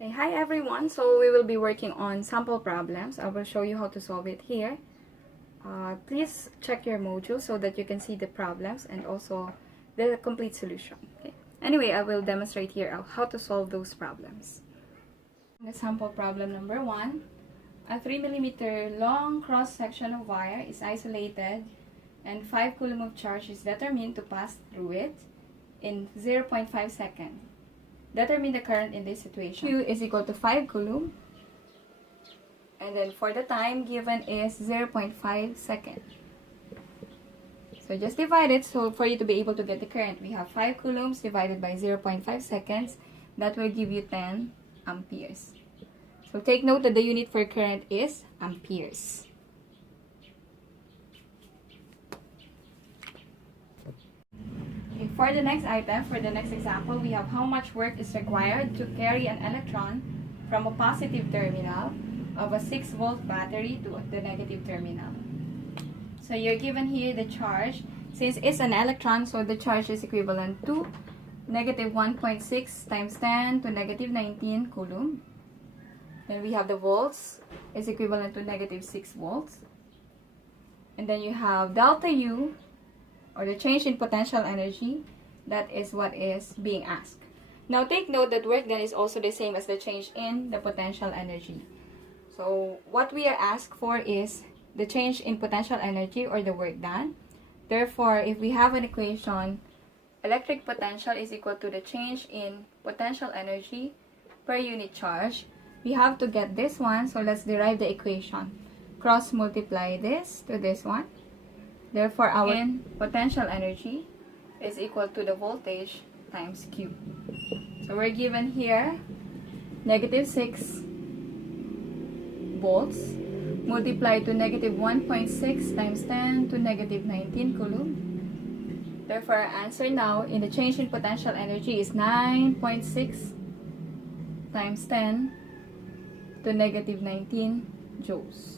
Okay, hi everyone. So we will be working on sample problems. I will show you how to solve it here. Please check your module so that you can see the problems and also the complete solution. Okay. Anyway, I will demonstrate here how to solve those problems. The sample problem number 1. A 3 mm long cross section of wire is isolated and 5 coulomb of charge is determined to pass through it in 0.5 seconds. Determine the current in this situation. Q is equal to 5 coulomb. And then for the time given is 0.5 seconds. So just divide it. So for you to be able to get the current, we have 5 coulombs divided by 0.5 seconds. That will give you 10 amperes. So take note that the unit for current is amperes. Okay, for the next item, for the next example, we have how much work is required to carry an electron from a positive terminal of a 6-volt battery to the negative terminal. So you're given here the charge. Since it's an electron, so the charge is equivalent to negative 1.6 times 10 to negative 19 coulomb. Then we have the volts is equivalent to negative 6 volts. And then you have delta U, or the change in potential energy. That is what is being asked. Now take note that work done is also the same as the change in the potential energy. So what we are asked for is the change in potential energy, or the work done. Therefore, if we have an equation, electric potential is equal to the change in potential energy per unit charge, we have to get this one. So let's derive the equation. Cross multiply this to this one. Therefore, our potential energy is equal to the voltage times Q. So we're given here negative 6 volts multiplied to negative 1.6 times 10 to negative 19 coulomb. Therefore, our answer now in the change in potential energy is 9.6 times 10 to negative 19 joules.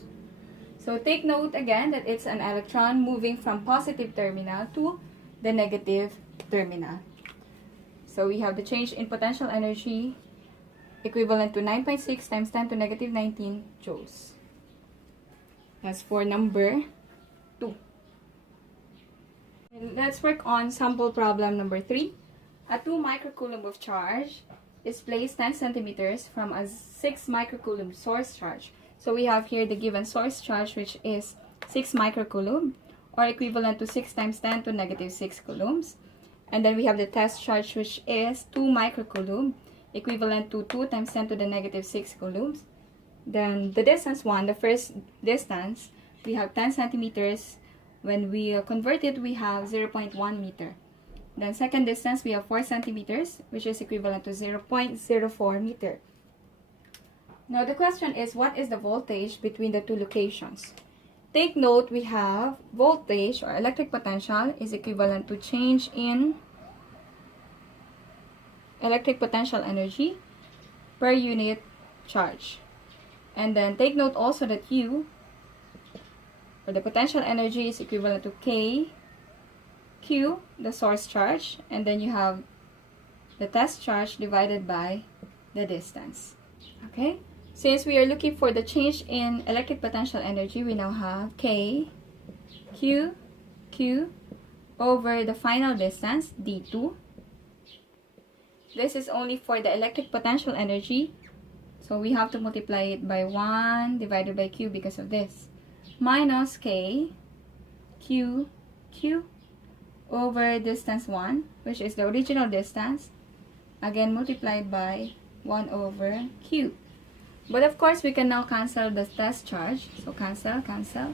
So take note again that it's an electron moving from positive terminal to the negative terminal. So we have the change in potential energy equivalent to 9.6 times 10 to negative 19 joules. That's for number 2. And let's work on sample problem number 3. A 2 microcoulomb of charge is placed 10 centimeters from a 6 microcoulomb source charge. So we have here the given source charge, which is 6 microcoulomb, or equivalent to 6 times 10 to negative 6 coulombs. And then we have the test charge, which is 2 microcoulomb, equivalent to 2 times 10 to the negative 6 coulombs. Then the distance 1, the first distance, we have 10 centimeters. When we convert it, we have 0.1 meter. Then second distance, we have 4 centimeters, which is equivalent to 0.04 meter. Now the question is, what is the voltage between the two locations? Take note, we have voltage, or electric potential, is equivalent to change in electric potential energy per unit charge. And then take note also that U, or the potential energy, is equivalent to K, Q, the source charge, and then you have the test charge divided by the distance. Okay? Since we are looking for the change in electric potential energy, we now have K, Q, Q, over the final distance, D2. This is only for the electric potential energy, so we have to multiply it by 1 divided by Q because of this. Minus K, Q, Q, over distance 1, which is the original distance, again multiplied by 1 over Q. But of course, we can now cancel the test charge. So cancel, cancel,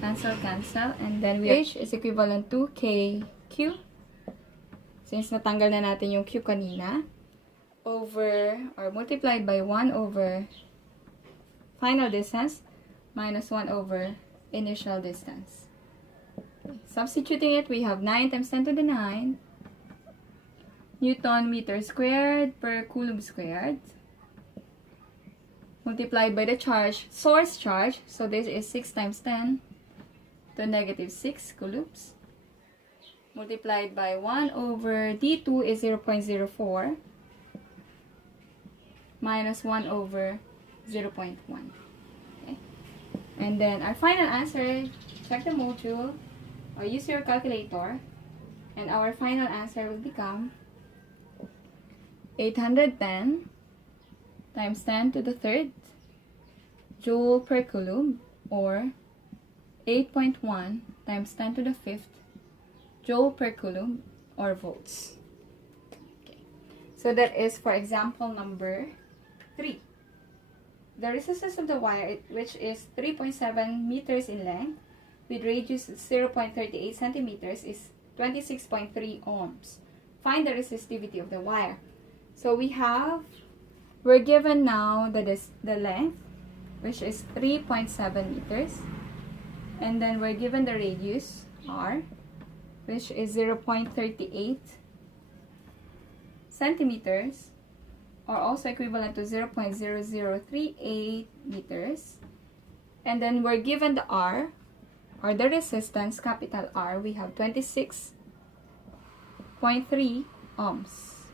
cancel, cancel. And then H is equivalent to KQ. Since natanggal na natin yung Q kanina. Over, or multiplied by 1 over final distance minus 1 over initial distance. Okay. Substituting it, we have 9 times 10 to the 9 Newton meter squared per coulomb squared, multiplied by the charge, source charge, so this is 6 times 10 to negative 6 coulombs, multiplied by 1 over D2 is 0.04, minus 1 over 0.1. Okay. And then our final answer, check the module, or use your calculator, and our final answer will become 810 times 10 to the third joule per coulomb, or 8.1 times 10 to the fifth joule per coulomb, or volts. Okay. So that is for example number 3. The resistance of the wire, which is 3.7 meters in length with radius 0.38 centimeters, is 26.3 ohms. Find the resistivity of the wire. So we're given now the length, which is 3.7 meters, and then we're given the radius r, which is 0.38 centimeters, or also equivalent to 0.0038 meters. And then we're given the R, or the resistance, capital R. We have 26.3 ohms.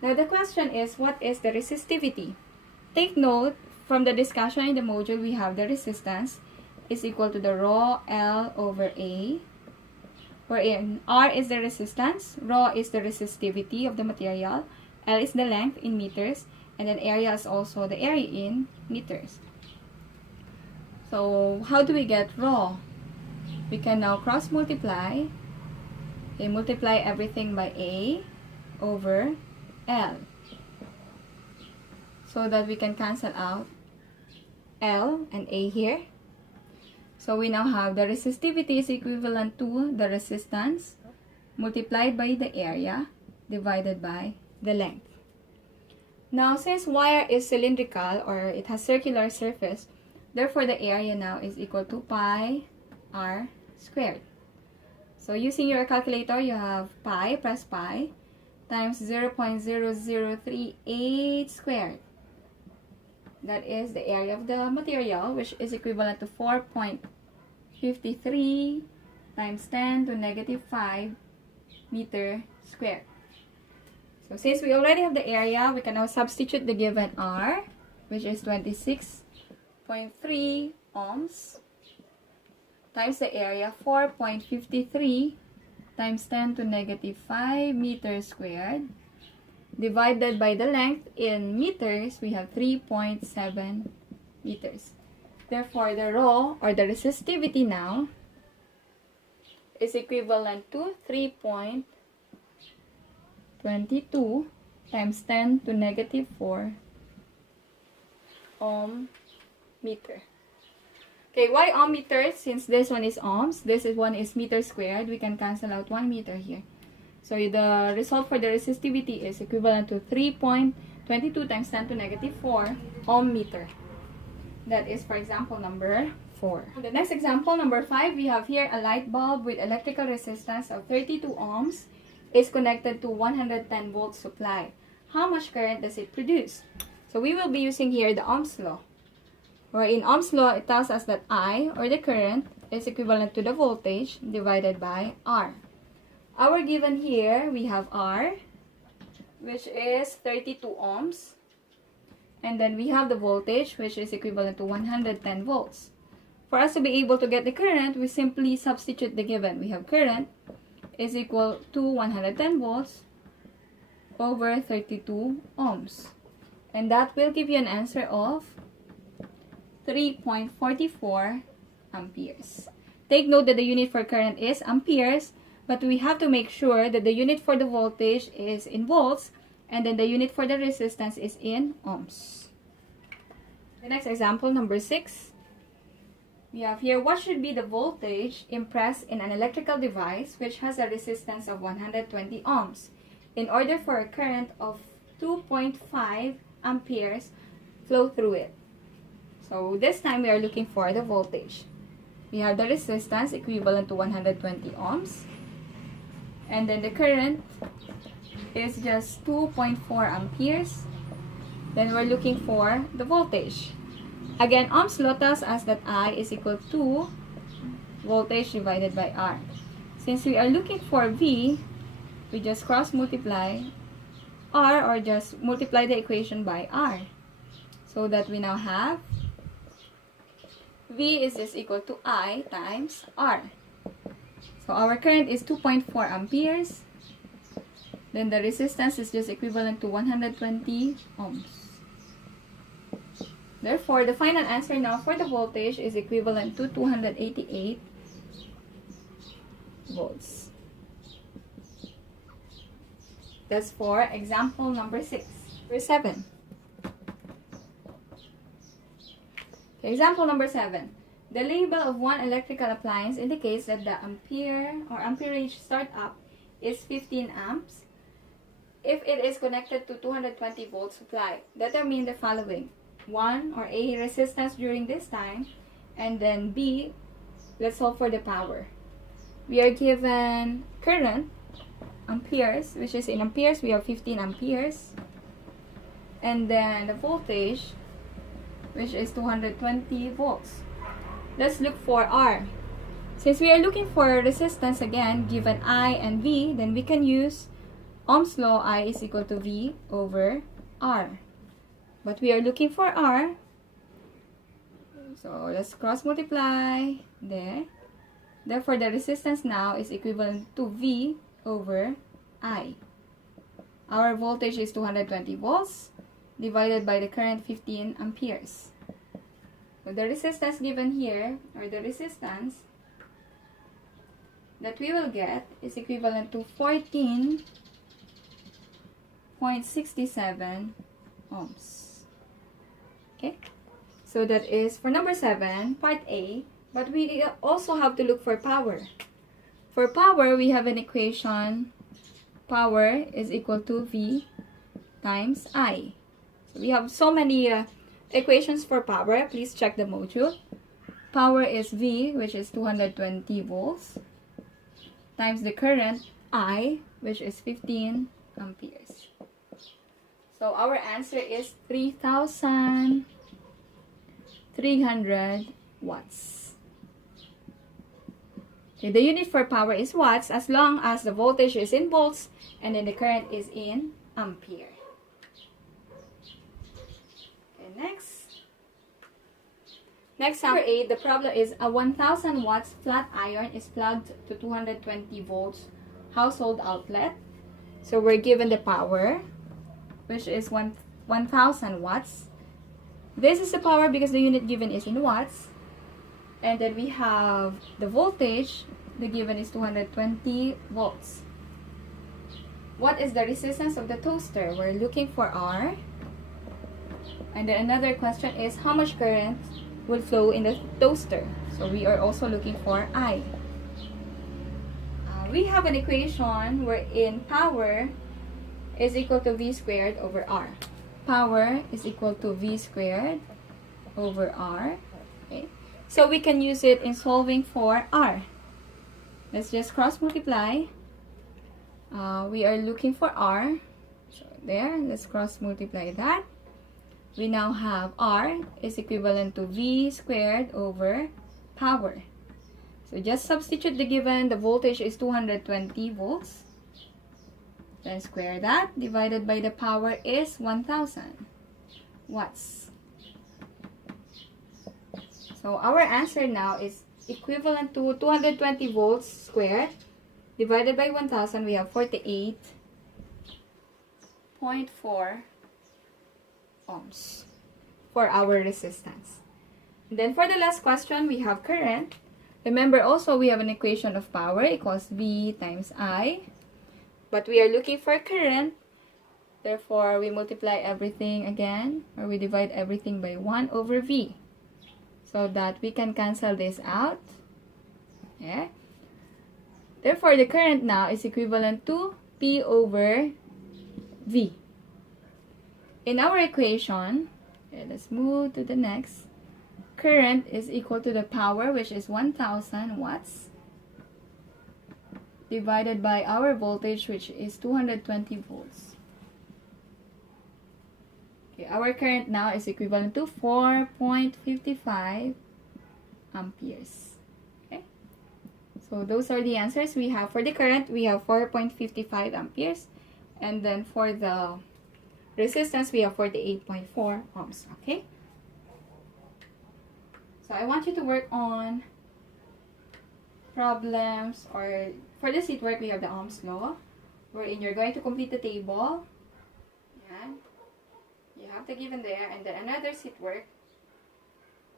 Now the question is, what is the resistivity? Take note, from the discussion in the module, we have the resistance is equal to the rho L over A, wherein R is the resistance, rho is the resistivity of the material, L is the length in meters, and then area is also the area in meters. So how do we get rho? We can now cross multiply. Okay, multiply everything by A over L, so that we can cancel out L and A here. So we now have the resistivity is equivalent to the resistance multiplied by the area divided by the length. Now, since wire is cylindrical, or it has circular surface, therefore the area now is equal to pi r squared. So using your calculator, you have pi plus pi times 0.0038 squared. That is the area of the material, which is equivalent to 4.53 times 10 to negative 5 meter squared. So since we already have the area, we can now substitute the given R, which is 26.3 ohms, times the area 4.53 times 10 to negative 5 meters squared, divided by the length in meters. We have 3.7 meters. Therefore, the rho, or the resistivity now, is equivalent to 3.22 times 10 to negative 4 ohm meter. Okay, why ohm meter? Since this one is ohms, one is meter squared, we can cancel out 1 meter here. So the result for the resistivity is equivalent to 3.22 times 10 to negative 4 ohm meter. That is for example number 4. The next example, number 5, we have here a light bulb with electrical resistance of 32 ohms is connected to 110 volt supply. How much current does it produce? So we will be using here the Ohm's law. Or in Ohm's law, it tells us that I, or the current, is equivalent to the voltage divided by R. Our given here, we have R, which is 32 ohms. And then we have the voltage, which is equivalent to 110 volts. For us to be able to get the current, we simply substitute the given. We have current is equal to 110 volts over 32 ohms. And that will give you an answer of 3.44 amperes. Take note that the unit for current is amperes, but we have to make sure that the unit for the voltage is in volts, and then the unit for the resistance is in ohms. The next example, number 6. We have here, what should be the voltage impressed in an electrical device which has a resistance of 120 ohms in order for a current of 2.5 amperes flow through it? So this time we are looking for the voltage. We have the resistance equivalent to 120 ohms, and then the current is just 2.4 amperes. Then we're looking for the voltage. Again, Ohm's law tells us that I is equal to voltage divided by R. Since we are looking for V, we just cross multiply R, or just multiply the equation by R. So that we now have V is just equal to I times R. So our current is 2.4 amperes. Then the resistance is just equivalent to 120 ohms. Therefore, the final answer now for the voltage is equivalent to 288 volts. That's for example number 6. Or 7. Okay, example number 7. The label of one electrical appliance indicates that the ampere or amperage startup is 15 amps. If it is connected to 220 volt supply, determine the following. 1 or A, resistance during this time, and then B, let's solve for the power. We are given current, amperes, which is in amperes, we have 15 amperes, and then the voltage, which is 220 volts. Let's look for R. Since we are looking for resistance again, given I and V, then we can use Ohm's law. I is equal to V over R. But we are looking for R, so let's cross multiply there. Therefore, the resistance now is equivalent to V over I. Our voltage is 220 volts divided by the current 15 amperes. So the resistance given here, or the resistance that we will get, is equivalent to 14.67 ohms. Okay, so that is for number 7, part A. But we also have to look for power. For power, we have an equation. Power is equal to V times I. So we have so many equations for power. Please check the module. Power is V, which is 220 volts, times the current I, which is 15 amperes. So our answer is 3,300 watts. Okay, the unit for power is watts, as long as the voltage is in volts and then the current is in ampere. Okay, next number 8, the problem is a 1000 watts flat iron is plugged to 220 volts household outlet. So we're given the power, which is 1000 watts. This is the power because the unit given is in watts. And then we have the voltage, the given is 220 volts. What is the resistance of the toaster? We're looking for R. And then another question is how much current will flow in the toaster? So we are also looking for I. We have an equation wherein power is equal to V squared over R. Power is equal to V squared over R. Okay. So we can use it in solving for R. Let's just cross multiply. We are looking for R. So there, let's cross multiply that. We now have R is equivalent to V squared over power. So just substitute the given. The voltage is 220 volts. Then square that, divided by the power is 1000 watts. So our answer now is equivalent to 220 volts squared divided by 1000. We have 48.4 ohms for our resistance. And then for the last question, we have current. Remember also we have an equation of power equals V times I. But we are looking for current. Therefore, we multiply everything again, or we divide everything by 1 over V. So that we can cancel this out. Yeah. Therefore, the current now is equivalent to P over V. In our equation, okay, let's move to the next. Current is equal to the power, which is 1000 watts, divided by our voltage, which is 220 volts. Okay, our current now is equivalent to 4.55 amperes. Okay, so those are the answers we have for the current. We have 4.55 amperes, And then for the resistance, we have 48.4 ohms, okay? So I want you to work on problems, or for the seat work, we have the Ohm's law, wherein you're going to complete the table. Yan. You have the given there, and then another seat work,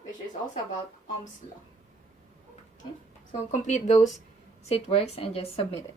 which is also about Ohm's law. Okay? So complete those seat works and just submit it.